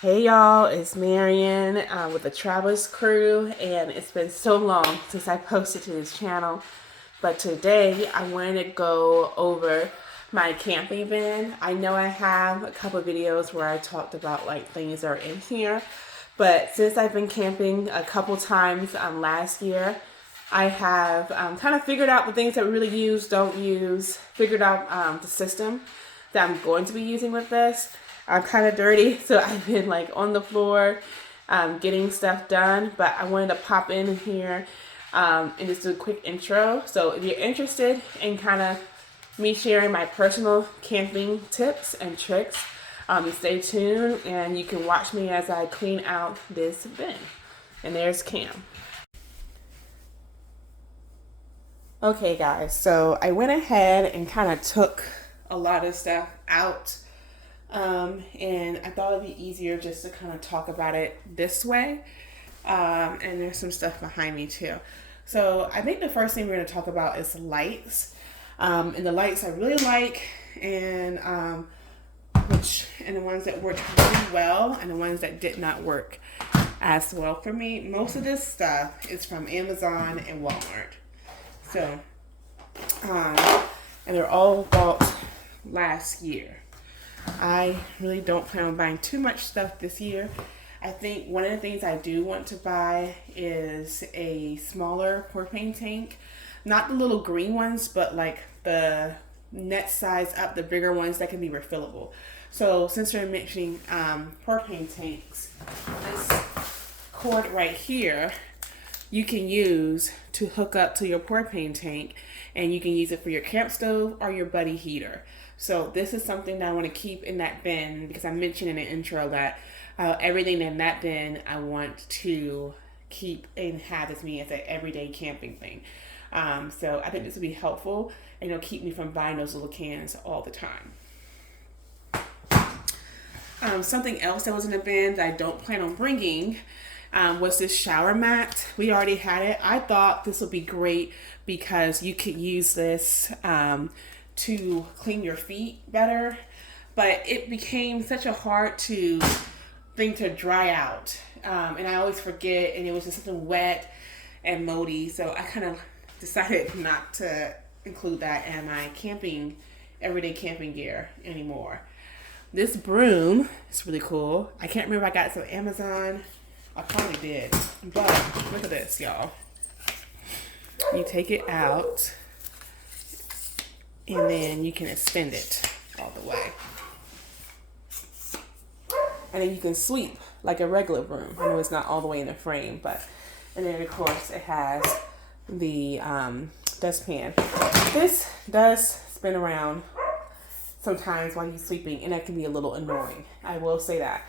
Hey y'all, it's Marion with the Travelers Crew, and it's been so long since I posted to this channel. But today I wanted to go over my camping bin. I know I have a couple videos where I talked about like things that are in here, but since I've been camping a couple times last year, I have kind of figured out the things that we really use, don't use, figured out the system that I'm going to be using with this. I'm kind of dirty, so I've been like on the floor getting stuff done, but I wanted to pop in here and just do a quick intro. So if you're interested in kind of me sharing my personal camping tips and tricks, stay tuned and you can watch me as I clean out this bin. And there's Cam. Okay guys, so I went ahead and kind of took a lot of stuff out, and I thought it'd be easier just to kind of talk about it this way. And there's some stuff behind me too. So I think the first thing we're going to talk about is lights, and the lights I really like, and the ones that worked really well, and the ones that did not work as well for me. Most of this stuff is from Amazon and Walmart. So, and they're all bought last year. I really don't plan on buying too much stuff this year. I think one of the things I do want to buy is a smaller propane tank. Not the little green ones, but like the net size up, the bigger ones that can be refillable. So since we're mentioning propane tanks, this cord right here you can use to hook up to your propane tank, and you can use it for your camp stove or your buddy heater. So this is something that I want to keep in that bin, because I mentioned in the intro that everything in that bin I want to keep and have as me as an everyday camping thing. So I think this will be helpful, and it'll keep me from buying those little cans all the time. Something else that was in the bin that I don't plan on bringing was this shower mat. We already had it. I thought this would be great because you could use this to clean your feet better, but it became such a hard thing to dry out, and I always forget, and it was just something wet and moldy, so I kind of decided not to include that in my everyday camping gear anymore. This broom is really cool. I can't remember if I got it from Amazon. I probably did, but look at this, y'all. You take it out, and then you can extend it all the way. And then you can sweep like a regular broom. I know it's not all the way in the frame, but, and then of course it has the dustpan. This does spin around sometimes while you're sweeping, and that can be a little annoying. I will say that.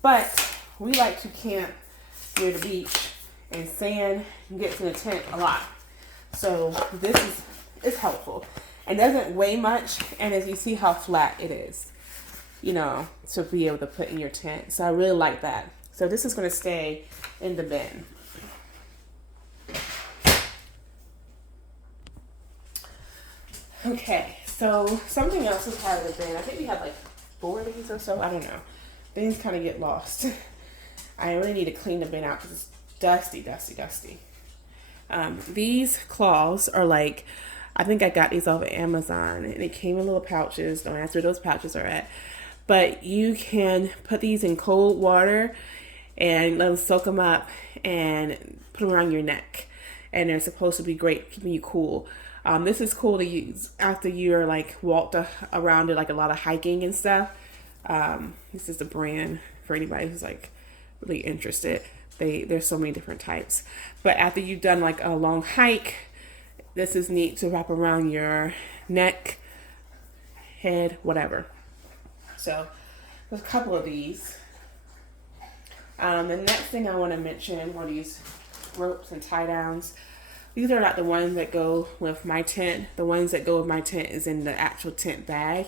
But we like to camp near the beach, and sand gets in the tent a lot. So this is helpful. It doesn't weigh much, and as you see how flat it is, to be able to put in your tent. So I really like that. So this is going to stay in the bin. Okay, so something else is part of the bin. I think we have like 4 of these or so. I don't know. Things kind of get lost. I really need to clean the bin out because it's dusty, dusty, dusty. These claws are like, I think I got these off of Amazon, and it came in little pouches. Don't ask where those pouches are at. But you can put these in cold water and let them soak them up and put them around your neck. And they're supposed to be great keeping you cool. This is cool to use after you're like walked around it, like a lot of hiking and stuff. This is the brand for anybody who's like really interested. There's so many different types. But after you've done like a long hike, this is neat to wrap around your neck, head, whatever. So there's a couple of these. The next thing I want to mention are these ropes and tie downs. These are not the ones that go with my tent. The ones that go with my tent is in the actual tent bag.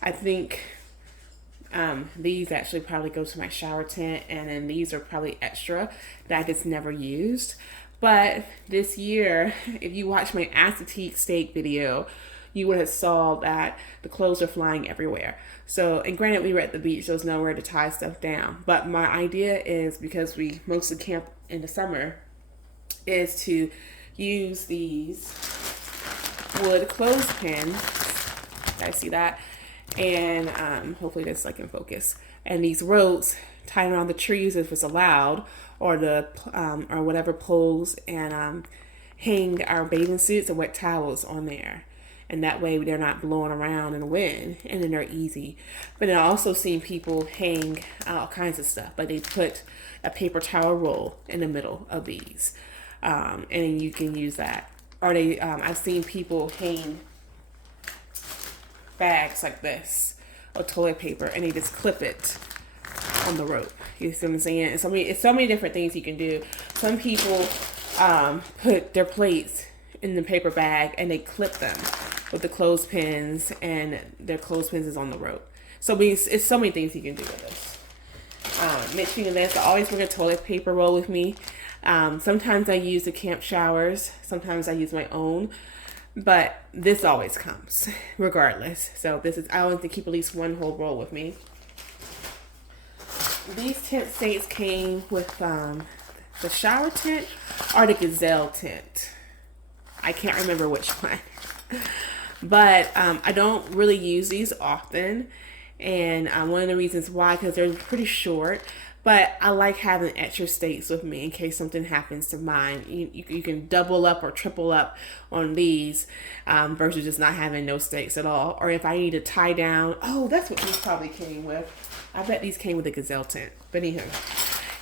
I think these actually probably go to my shower tent, and then these are probably extra that I just never used. But this year, if you watch my acetate steak video, you would have saw that the clothes are flying everywhere. So, and granted, we were at the beach, so there's nowhere to tie stuff down. But my idea is, because we mostly camp in the summer, is to use these wood clothespins. I see that, and hopefully this like in focus. And these ropes tied around the trees if it's allowed, or the or whatever poles, and hang our bathing suits and wet towels on there. And that way they're not blowing around in the wind, and then they're easy. But then I also seen people hang all kinds of stuff. Like they put a paper towel roll in the middle of these, and you can use that. Or they, I've seen people hang bags like this of toilet paper, and they just clip it on the rope. You see what I'm saying? And it's so many different things you can do. Some people put their plates in the paper bag and they clip them with the clothespins, and their clothespins is on the rope. So it's so many things you can do with this. Mentioning this, I always bring a toilet paper roll with me. Sometimes I use the camp showers. Sometimes I use my own. But this always comes, regardless. So I always keep at least one whole roll with me. These tent stakes came with the shower tent or the gazelle tent. I can't remember which one. But I don't really use these often. And one of the reasons why, because they're pretty short. But I like having extra stakes with me in case something happens to mine. You can double up or triple up on these versus just not having no stakes at all. Or if I need to tie down, oh, that's what these probably came with. I bet these came with a gazelle tent. But anyhow,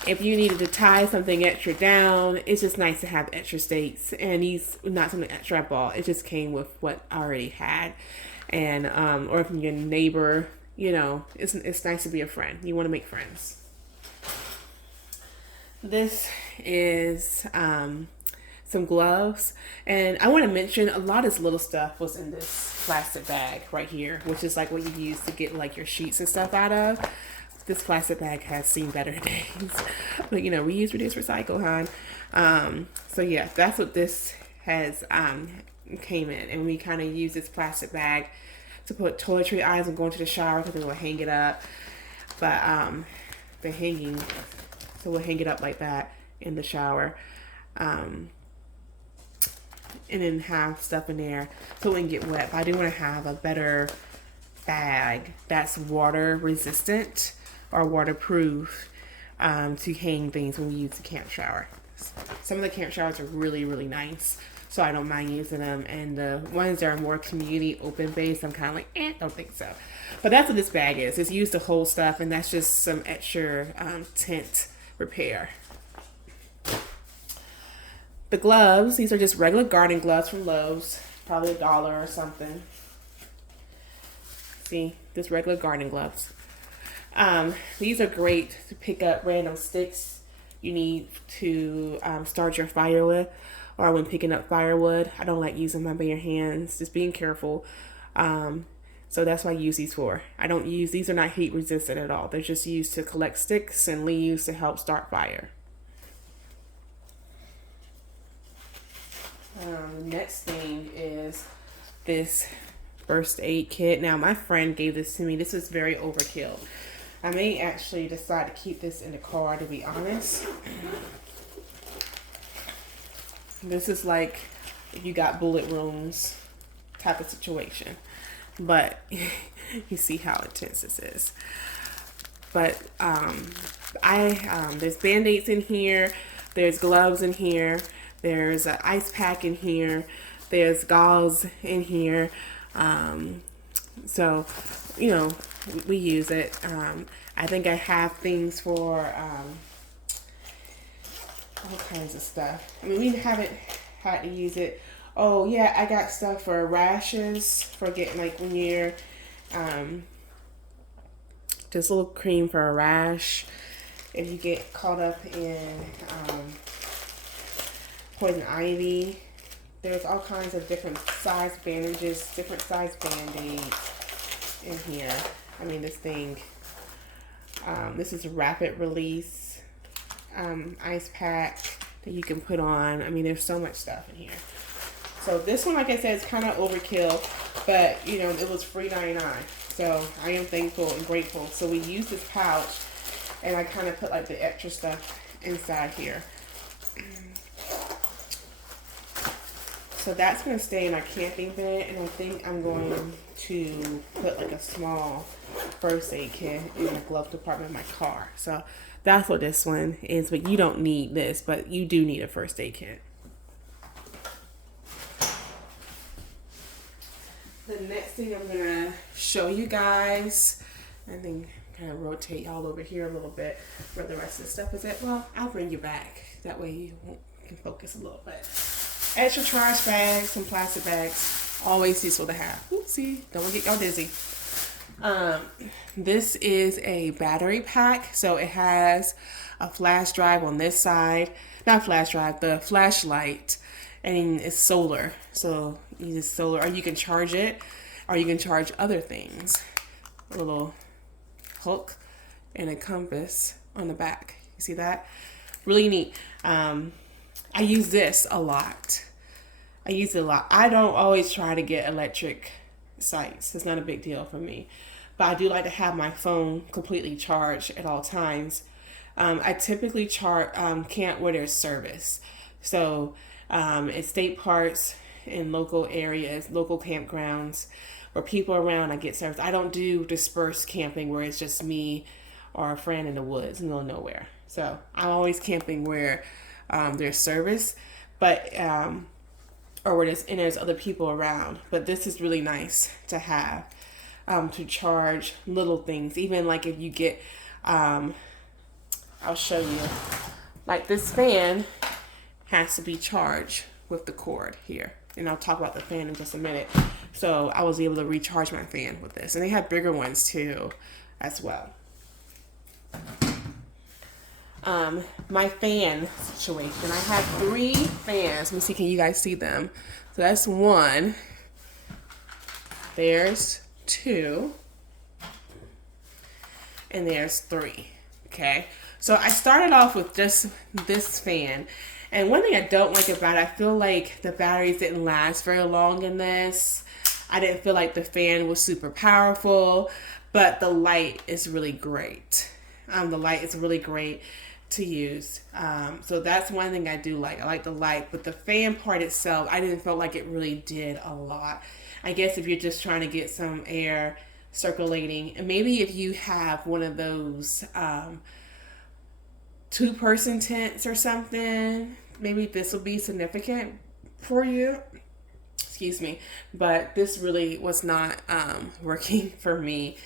if you needed to tie something extra down, it's just nice to have extra stakes. And these, not something extra I bought. It just came with what I already had. And or if you're a neighbor, you know, it's nice to be a friend. You want to make friends. This is some gloves, and I want to mention a lot of this little stuff was in this plastic bag right here, which is like what you use to get like your sheets and stuff out of. This plastic bag has seen better days, but you know, reuse, reduce, recycle, hon. So yeah, that's what this has came in, and we kind of use this plastic bag to put toiletry items and go into the shower because we'll hang it up. But the hanging. So we'll hang it up like that in the shower. And then have stuff in there so it wouldn't get wet. But I do want to have a better bag that's water resistant or waterproof to hang things when we use the camp shower. Some of the camp showers are really, really nice, so I don't mind using them. And the ones that are more community open based, I'm kind of like, don't think so. But that's what this bag is. It's used to hold stuff, and that's just some extra tent repair. The gloves, these are just regular garden gloves from Lowe's, probably $1 or something. See, just regular garden gloves. These are great to pick up random sticks you need to start your fire with, or when picking up firewood. I don't like using my bare hands, just being careful. So that's what I use these for. These are not heat resistant at all. They're just used to collect sticks and leaves to help start fire. Next thing is this first aid kit. Now my friend gave this to me. This was very overkill. I may actually decide to keep this in the car, to be honest. This is like if you got bullet wounds type of situation. But you see how intense this is. But there's Band-Aids in here. There's gloves in here. There's an ice pack in here. There's gauze in here. So, you know, we use it. I think I have things for all kinds of stuff. I mean, we haven't had to use it. Oh yeah, I got stuff for rashes, for getting like when you're just a little cream for a rash if you get caught up in poison ivy. There's all kinds of different size bandages, different size band-aids in here. I mean, this thing, this is a rapid release ice pack that you can put on. I mean, there's so much stuff in here. So this one, like I said, is kind of overkill. but you know, it was free 99. So I am thankful and grateful. So we used this pouch, and I kind of put like the extra stuff inside here. So that's going to stay in our camping bin, and I think I'm going to put like a small first aid kit in the glove compartment of my car. So that's what this one is, but you don't need this, but you do need a first aid kit. The next thing I'm going to show you guys, I think kind of rotate y'all over here a little bit where the rest of the stuff is at. Well, I'll bring you back. That way you can focus a little bit. Extra trash bags, some plastic bags, always useful to have. Oopsie, don't want to get y'all dizzy. This is a battery pack, so it has a flash drive on this side. Not flash drive, the flashlight, and it's solar. So you use solar, or you can charge it, or you can charge other things. A little hook and a compass on the back. You see that? Really neat. I use this a lot. I use it a lot. I don't always try to get electric sites. It's not a big deal for me. But I do like to have my phone completely charged at all times. I typically camp where there's service. So at state parks, in local areas, local campgrounds, where people are around, I get service. I don't do dispersed camping where it's just me or a friend in the woods in the middle of nowhere. So I'm always camping where there's service, but or where there's other people around. But this is really nice to have to charge little things. Even like if you get, I'll show you, like this fan has to be charged with the cord here. And I'll talk about the fan in just a minute. So I was able to recharge my fan with this. And they have bigger ones too as well. My fan situation. I have 3 fans. Let me see, can you guys see them? So that's 1. There's 2. And there's 3. Okay. So I started off with just this fan. And one thing I don't like about it, I feel like the batteries didn't last very long in this. I didn't feel like the fan was super powerful, but the light is really great. The light is really great to use. So that's one thing I do like. I like the light, but the fan part itself, I didn't feel like it really did a lot. I guess if you're just trying to get some air circulating, and maybe if you have one of those 2-person tents or something, maybe this will be significant for you. Excuse me, but this really was not working for me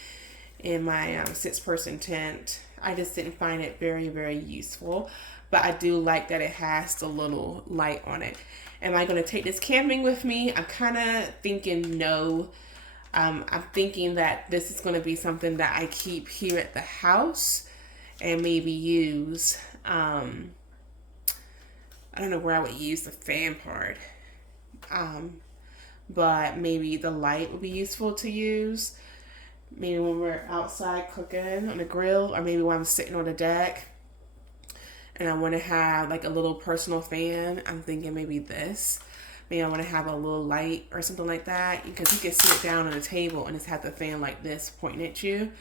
in my 6-person tent. I just didn't find it very, very useful, but I do like that it has the little light on it. Am I going to take this camping with me? I'm kind of thinking no. I'm thinking that this is going to be something that I keep here at the house and maybe use. I don't know where I would use the fan part, but maybe the light would be useful to use. Maybe when we're outside cooking on the grill, or maybe when I'm sitting on the deck and I want to have like a little personal fan. I'm thinking maybe this. Maybe I want to have a little light or something like that, because you can sit down on a table and just have the fan like this pointing at you.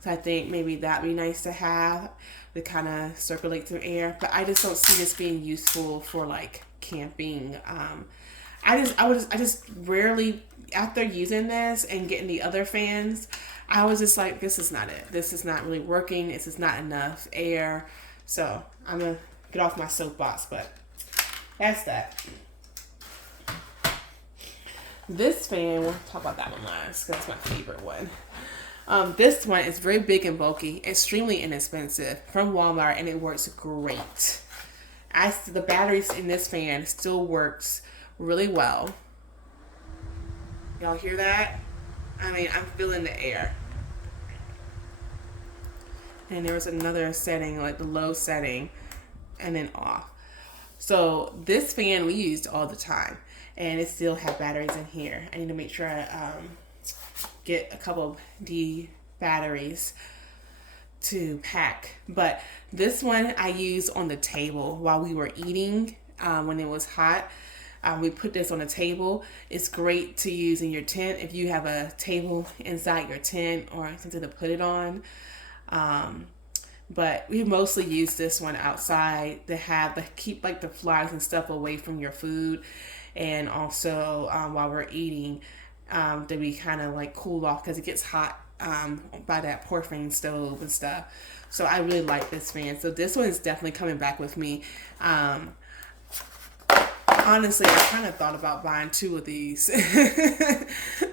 So I think maybe that'd be nice to have to kind of circulate some air. But I just don't see this being useful for like camping. I just rarely, after using this and getting the other fans, I was just like, this is not it. This is not really working. This is not enough air. So I'm going to get off my soapbox, but that's that. This fan, we'll talk about that one last because that's my favorite one. This one is very big and bulky, extremely inexpensive, from Walmart, and it works great. The batteries in this fan still works really well. Y'all hear that? I mean, I'm feeling the air. And there was another setting, like the low setting, and then off. So this fan we used all the time, and it still had batteries in here. I need to make sure I get a couple of D batteries to pack. But this one I used on the table while we were eating when it was hot. We put this on a table. It's great to use in your tent if you have a table inside your tent or something to put it on. But we mostly use this one outside to keep like the flies and stuff away from your food, and also while we're eating, to be kind of like cooled off because it gets hot by that porcelain stove and stuff. So I really like this fan. So this one is definitely coming back with me. Honestly, I kind of thought about buying 2 of these.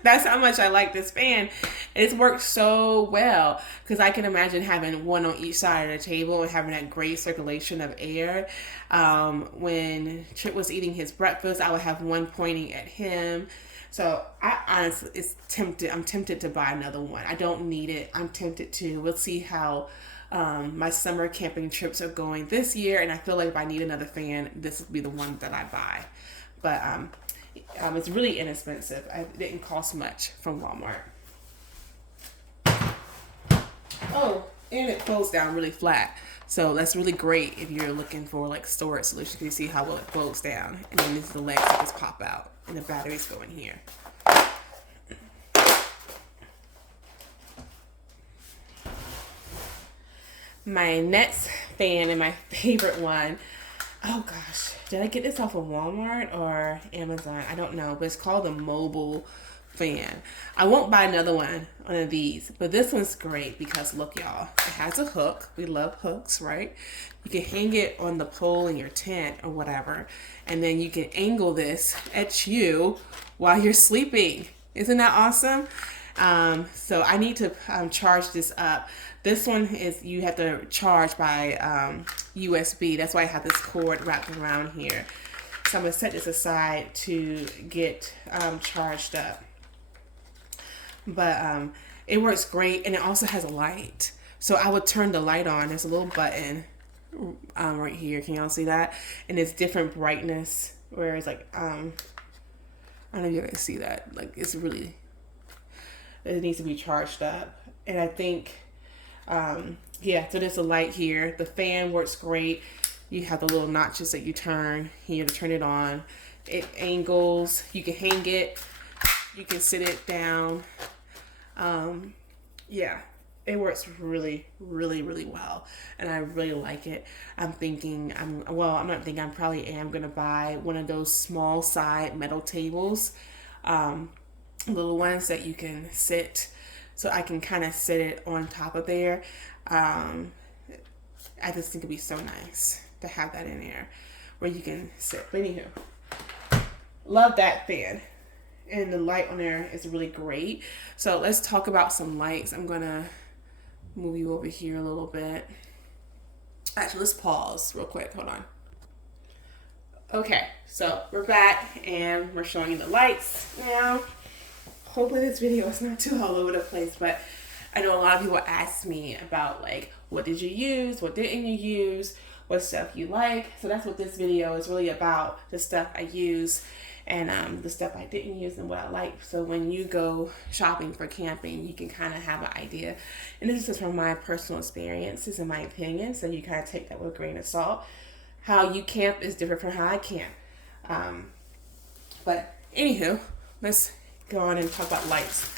That's how much I like this fan. It's worked so well because I can imagine having one on each side of the table and having that great circulation of air. When Chip was eating his breakfast, I would have one pointing at him. So I honestly, I'm tempted to buy another one. I don't need it. I'm tempted to. We'll see how my summer camping trips are going this year, and I feel like if I need another fan, this would be the one that I buy. But it's really inexpensive. It didn't cost much from Walmart. Oh, and it folds down really flat. So that's really great if you're looking for like storage solution. You can see how well it folds down. And then these are the legs that just pop out. And the batteries go in here. My next fan and my favorite one. Oh gosh, did I get this off of Walmart or Amazon? I don't know, but it's called the mobile fan. I won't buy another one of these, but this one's great because look, y'all, it has a hook. We love hooks, right? You can hang it on the pole in your tent or whatever, and then you can angle this at you while you're sleeping. Isn't that awesome? So I need to charge this up. This one is, you have to charge by USB. That's why I have this cord wrapped around here. So I'm going to set this aside to get charged up. But it works great, and it also has a light. So I would turn the light on. There's a little button right here. Can y'all see that? And it's different brightness. Whereas like, I don't know if you guys see that. Like it's really, it needs to be charged up. And I think, yeah, so there's a light here. The fan works great. You have the little notches that you turn here to turn it on. It angles. You can hang it. You can sit it down. Yeah, it works really, really, really well. And I really like it. I'm not thinking, I probably am going to buy one of those small side metal tables. Little ones that you can sit, so I can kind of sit it on top of there. I just think it'd be so nice to have that in there where you can sit. But anywho, love that fan. And the light on there is really great. So let's talk about some lights. I'm gonna move you over here a little bit. Actually, let's pause real quick. Hold on. Okay, so we're back and we're showing you the lights now. Hopefully this video is not too all over the place, but I know a lot of people ask me about like, what did you use? What didn't you use? What stuff you like? So that's what this video is really about, the stuff I use and the stuff I didn't use and what I like. So when you go shopping for camping, you can kind of have an idea. And this is from my personal experiences and my opinion, so you kind of take that with a grain of salt. How you camp is different from how I camp. But anywho, let's go on and talk about lights.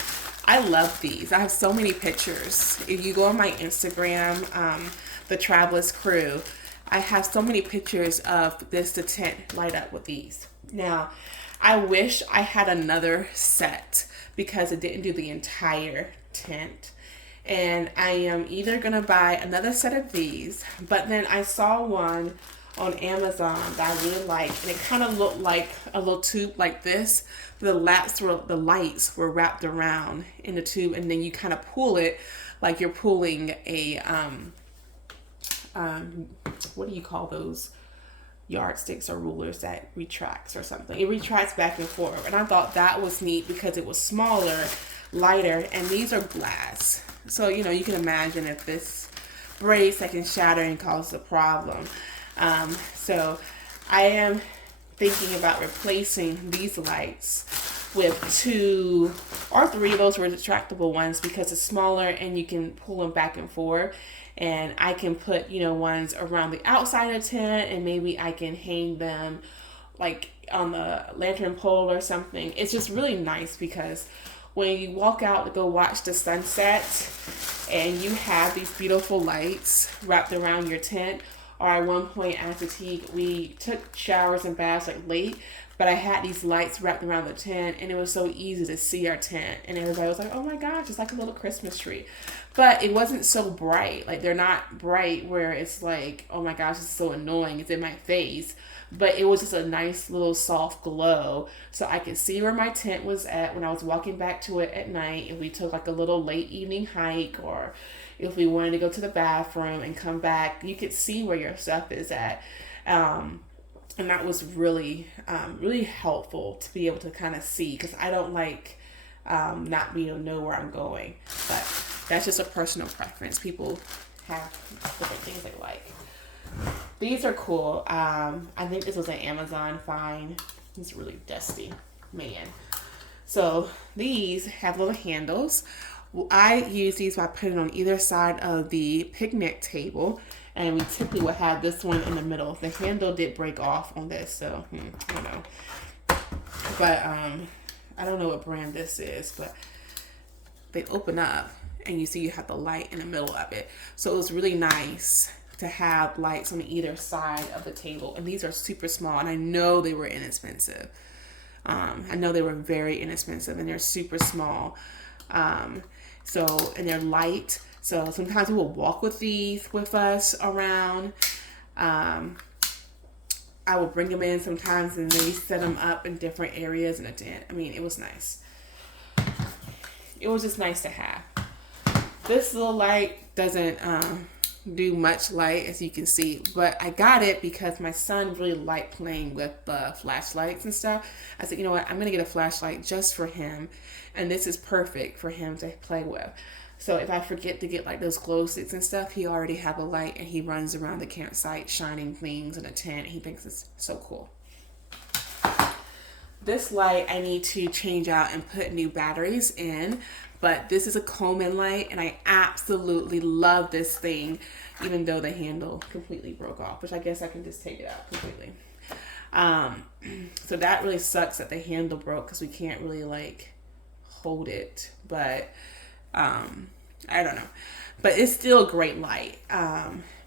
I love these. I have so many pictures. If you go on my Instagram, the Travelers Crew, I have so many pictures of the tent light up with these. Now, I wish I had another set because it didn't do the entire tent. And I am either going to buy another set of these, but then I saw one on Amazon that I really liked, and it kind of looked like a little tube like this. The lights were wrapped around in the tube, and then you kind of pull it like you're pulling a what do you call those yardsticks or rulers that retracts or something? It retracts back and forth, and I thought that was neat because it was smaller, lighter, and these are glass. So you know, you can imagine if this breaks, that can shatter and cause a problem. So I am thinking about replacing these lights with 2 or 3 of those retractable ones because it's smaller and you can pull them back and forth. And I can put, you know, ones around the outside of the tent, and maybe I can hang them like on the lantern pole or something. It's just really nice because when you walk out to go watch the sunset and you have these beautiful lights wrapped around your tent, or at one point after tea, we took showers and baths like late, but I had these lights wrapped around the tent and it was so easy to see our tent. And everybody was like, oh my gosh, it's like a little Christmas tree. But it wasn't so bright. Like, they're not bright where it's like, oh my gosh, it's so annoying, it's in my face. But it was just a nice little soft glow. So I could see where my tent was at when I was walking back to it at night. If we took like a little late evening hike, or if we wanted to go to the bathroom and come back, you could see where your stuff is at. And that was really, really helpful to be able to kind of see, because I don't like not being able to know where I'm going. But that's just a personal preference. People have different things they like. These are cool. I think this was an Amazon find. It's really dusty, man. So these have little handles. I use these by putting on either side of the picnic table, and we typically would have this one in the middle. The handle did break off on this, so I don't know. But I don't know what brand this is, but they open up and you see you have the light in the middle of it. So it was really nice to have lights on either side of the table. And these are super small, and I know they were inexpensive. I know they were very inexpensive, and they're super small. And they're light. So sometimes we will walk with these with us around. I will bring them in sometimes and maybe set them up in different areas in a tent. I mean, it was nice. It was just nice to have. This little light doesn't do much light, as you can see, but I got it because my son really liked playing with the flashlights and stuff. I said, you know what, I'm gonna get a flashlight just for him, and this is perfect for him to play with. So if I forget to get like those glow sticks and stuff, he already have a light, and he runs around the campsite shining things in a tent. He thinks it's so cool. This light I need to change out and put new batteries in, but this is a Coleman light, and I absolutely love this thing, even though the handle completely broke off, which I guess I can just take it out completely. So that really sucks that the handle broke, because we can't really like hold it, but I don't know. But it's still a great light.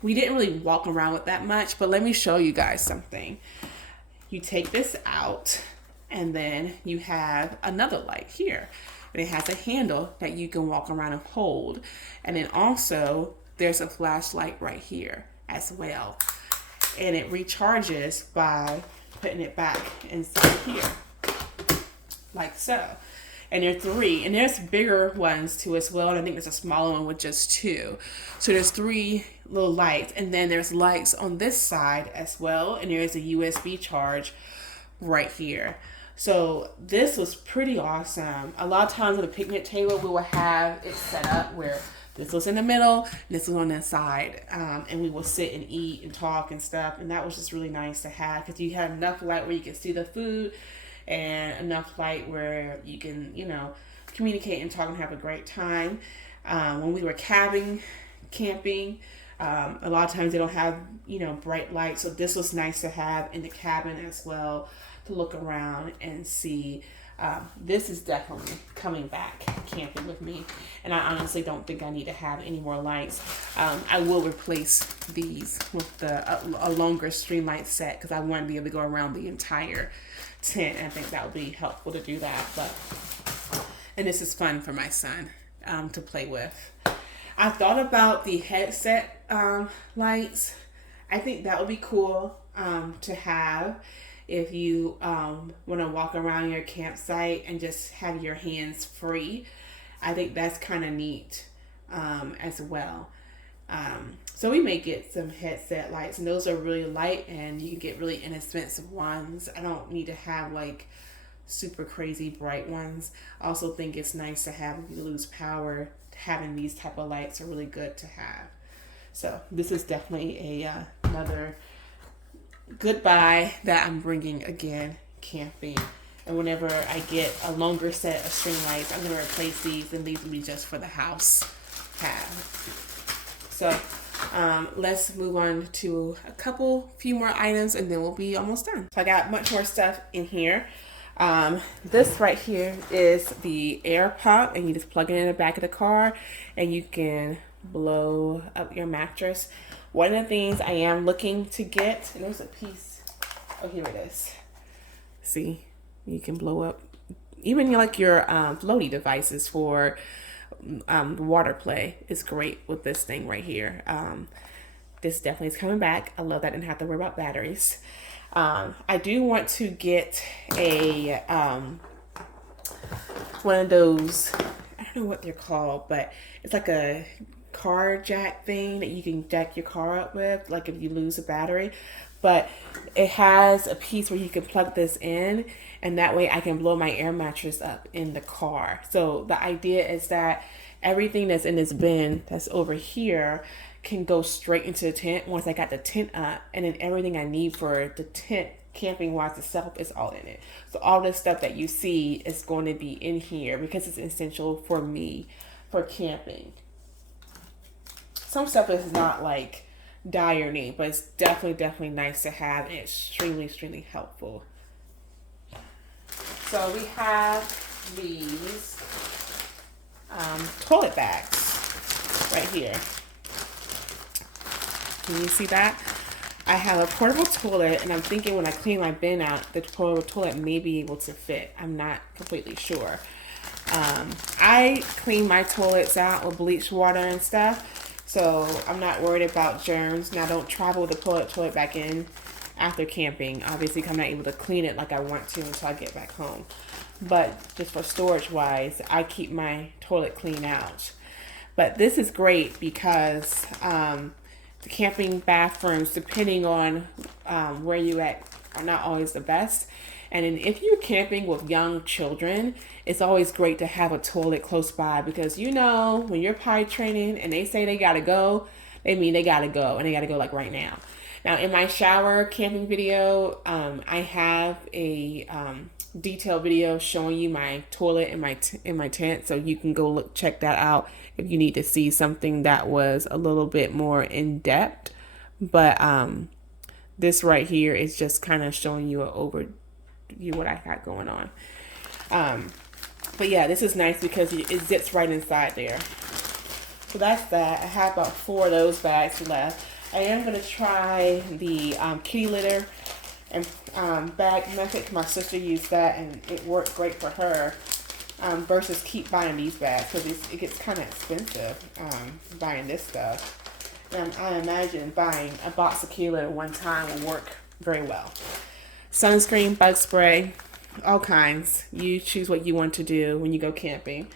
We didn't really walk around with that much, but let me show you guys something. You take this out, and then you have another light here. And it has a handle that you can walk around and hold. And then also, there's a flashlight right here as well. And it recharges by putting it back inside here, like so. And there are 3, and there's bigger ones too as well. And I think there's a smaller one with just 2. So there's 3 little lights, and then there's lights on this side as well. And there's a USB charge right here. So this was pretty awesome. A lot of times on the picnic table, we will have it set up where this was in the middle, and this was on the side, and we will sit and eat and talk and stuff. And that was just really nice to have, because you had enough light where you could see the food, and enough light where you can, you know, communicate and talk and have a great time. When we were camping, a lot of times they don't have, you know, bright lights, so this was nice to have in the cabin as well, to look around and see. This is definitely coming back camping with me, and I honestly don't think I need to have any more lights. I will replace these with a longer string light set, because I want to be able to go around the entire tent, and I think that would be helpful to do that. And this is fun for my son to play with. I thought about the headset lights. I think that would be cool to have if you want to walk around your campsite and just have your hands free. I think that's kind of neat as well. So we may get some headset lights, and those are really light, and you can get really inexpensive ones. I don't need to have like super crazy bright ones. I also think it's nice to have, if you lose power, having these type of lights are really good to have. So this is definitely another goodbye that I'm bringing again camping. And whenever I get a longer set of string lights, I'm going to replace these, and these will be just for the house tab. So let's move on to few more items, and then we'll be almost done. So I got much more stuff in here. This right here is the air pump, and you just plug it in the back of the car, and you can blow up your mattress. One of the things I am looking to get, and there's a piece. Oh, here it is. See, you can blow up even like your floaty devices for water play is great with this thing right here. This definitely is coming back. I love that I didn't have to worry about batteries. I do want to get a one of those, I don't know what they're called, but it's like a car jack thing that you can jack your car up with, like if you lose a battery. But it has a piece where you can plug this in, and that way I can blow my air mattress up in the car. So the idea is that everything that's in this bin that's over here can go straight into the tent once I got the tent up, and then everything I need for the tent camping wise itself is all in it. So all this stuff that you see is going to be in here because it's essential for me for camping. Some stuff is not like dire need, but it's definitely nice to have, and extremely helpful. So we have these toilet bags right here. Can you see that? I have a portable toilet, and I'm thinking when I clean my bin out, the portable toilet may be able to fit. I'm not completely sure. I clean my toilets out with bleach water and stuff, so I'm not worried about germs. Now, I don't travel the toilet back in after camping, obviously, because I'm not able to clean it like I want to until I get back home. But just for storage wise, I keep my toilet clean out. But this is great because the camping bathrooms, depending on where you at, are not always the best. And then if you're camping with young children, it's always great to have a toilet close by, because you know when you're potty training and they say they gotta go, they mean they gotta go, and they gotta go like right now. Now in my shower camping video, I have a detailed video showing you my toilet in my tent, so you can go check that out if you need to see something that was a little bit more in depth. But this right here is just kind of showing you an overview what I got going on. But yeah, this is nice because it zips right inside there. So that's that. I have about 4 of those bags left. I am going to try the kitty litter and bag method. My sister used that and it worked great for her, versus keep buying these bags, because it gets kind of expensive buying this stuff. And I imagine buying a box of kitty litter one time will work very well. Sunscreen, bug spray, all kinds. You choose what you want to do when you go camping.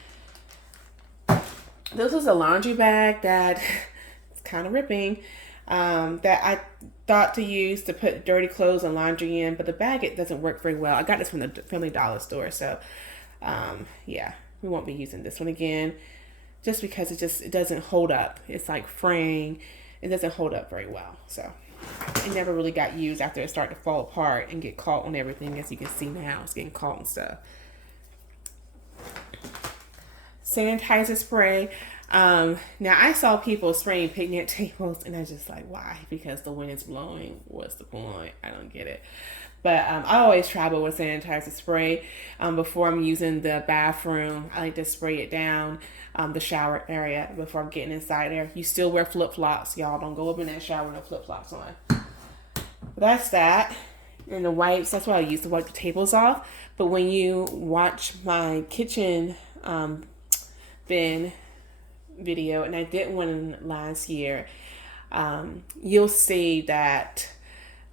This is a laundry bag that it's kind of ripping, that I thought to use to put dirty clothes and laundry in, but the bag, it doesn't work very well. I got this from the Family Dollar store, so yeah, we won't be using this one again, just because it doesn't hold up. It's like fraying. It doesn't hold up very well, so it never really got used after it started to fall apart and get caught on everything. As you can see now, it's getting caught and stuff. Sanitizer spray. Now I saw people spraying picnic tables, and I was just like, why? Because the wind is blowing. What's the point? I don't get it. But I always travel with sanitizer spray. Before I'm using the bathroom, I like to spray it down the shower area before I'm getting inside there. You still wear flip-flops, y'all. Don't go up in that shower with no flip-flops on. But that's that. And the wipes, that's what I use to wipe the tables off. But when you watch my kitchen bin video, and I did one last year, you'll see that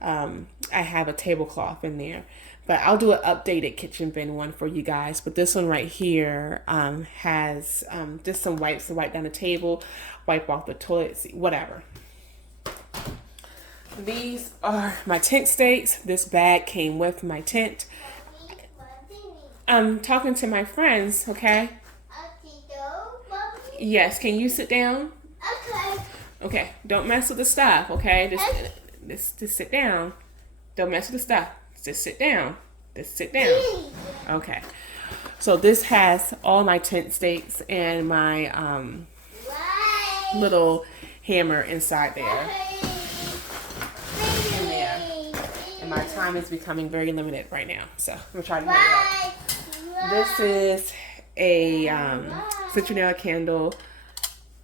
I have a tablecloth in there. But I'll do an updated kitchen bin one for you guys. But this one right here has just some wipes to wipe down the table, wipe off the toilet seat, whatever. These are my tent stakes. This bag came with my tent. I'm talking to my friends, okay? Yes, can you sit down? Okay. Okay, don't mess with the stuff, okay? Just sit down. Don't mess with the stuff. Just sit down. Just sit down. Okay. So this has all my tent stakes and my little hammer inside there. And there. And my time is becoming very limited right now, so I'm gonna try to hurry up. This is a citronella candle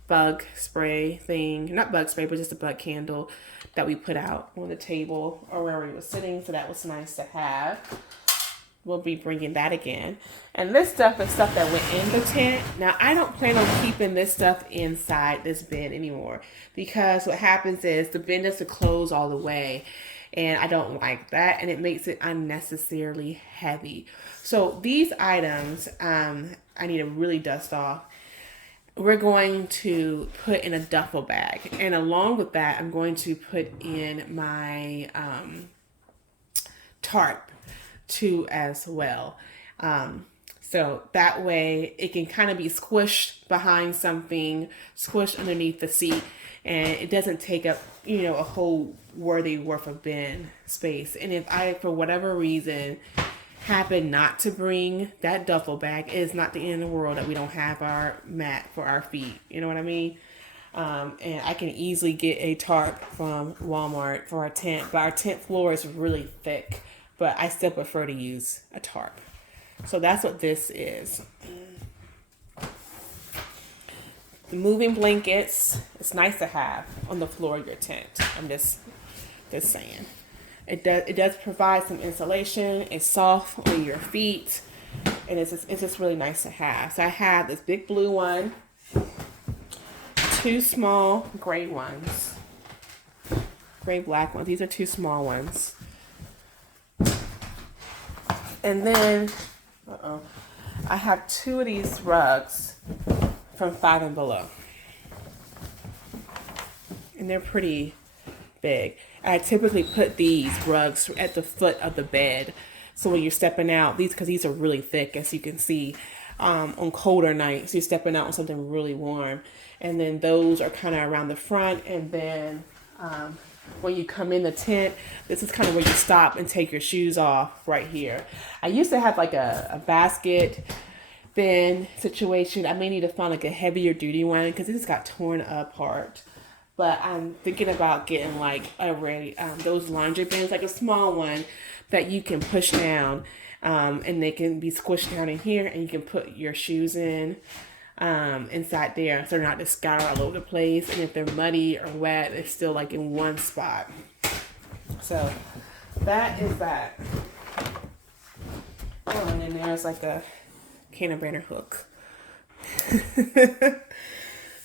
bug spray thing. Not bug spray, but just a bug candle that we put out on the table or wherever we were sitting, so that was nice to have. We'll be bringing that again. And this stuff is stuff that went in the tent. Now, I don't plan on keeping this stuff inside this bin anymore, because what happens is the bin doesn't close all the way, and I don't like that, and it makes it unnecessarily heavy. So these items, I need to really dust off. We're going to put in a duffel bag, and along with that, I'm going to put in my tarp too as well. So that way it can kind of be squished behind something, squished underneath the seat, and it doesn't take up, you know, a whole worth of bin space. And if I, for whatever reason, happen not to bring that duffel bag, it is not the end of the world that we don't have our mat for our feet. You know what I mean? And I can easily get a tarp from Walmart for our tent, but our tent floor is really thick, but I still prefer to use a tarp. So that's what this is. The moving blankets, it's nice to have on the floor of your tent. I'm just saying. It does provide some insulation. It's soft on your feet, and it's just really nice to have. So I have this big blue one, 2 small gray ones, gray black ones. These are 2 small ones. And then, I have 2 of these rugs from 5 and Below. And they're pretty big. I typically put these rugs at the foot of the bed. So when you're stepping out, because these are really thick, as you can see, on colder nights, you're stepping out on something really warm. And then those are kind of around the front. And then when you come in the tent, this is kind of where you stop and take your shoes off right here. I used to have like a basket bin situation. I may need to find like a heavier duty one, because this got torn apart. But I'm thinking about getting like those laundry bins, like a small one that you can push down, and they can be squished down in here, and you can put your shoes in inside there, so they're not just scattered all over the place. And if they're muddy or wet, it's still like in one spot. So that is that. Oh, and then there's like a canterbury hook.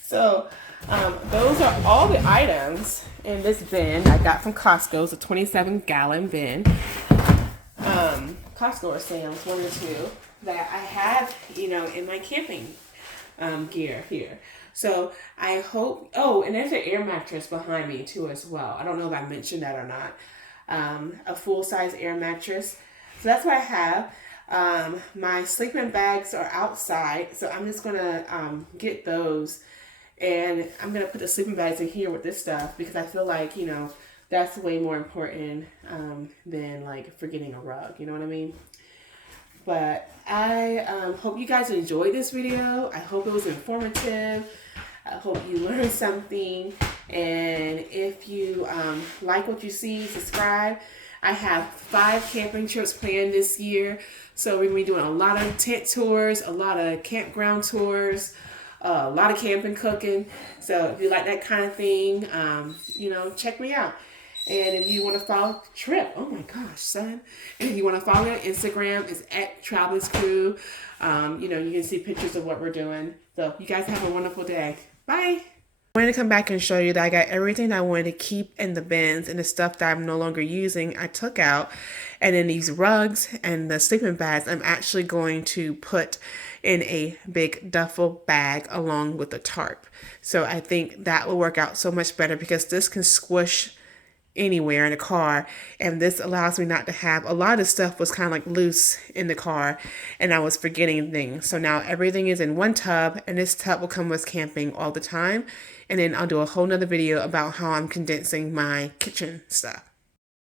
So those are all the items in this bin I got from Costco. It's a 27-gallon bin. Costco or Sam's, one or two, that I have, in my camping gear here. So I hope, and there's an air mattress behind me too as well. I don't know if I mentioned that or not. A full-size air mattress. So that's what I have. My sleeping bags are outside, so I'm just gonna get those. And I'm going to put the sleeping bags in here with this stuff, because I feel like, that's way more important than like forgetting a rug. You know what I mean? But I hope you guys enjoyed this video. I hope it was informative. I hope you learned something. And if you like what you see, subscribe. I have 5 camping trips planned this year. So we're going to be doing a lot of tent tours, a lot of campground tours, a lot of camping, cooking. So if you like that kind of thing, check me out. And if you want to follow Trip, oh my gosh, son. And if you want to follow me on Instagram, it's @TravelisCrew. You can see pictures of what we're doing. So you guys have a wonderful day. Bye. I wanted to come back and show you that I got everything I wanted to keep in the bins, and the stuff that I'm no longer using, I took out. And then these rugs and the sleeping bags, I'm actually going to put in a big duffel bag along with the tarp. So I think that will work out so much better, because this can squish anywhere in the car, and this allows me not to have a lot of stuff was kind of like loose in the car, and I was forgetting things. So now everything is in one tub, and this tub will come with camping all the time. And then I'll do a whole nother video about how I'm condensing my kitchen stuff.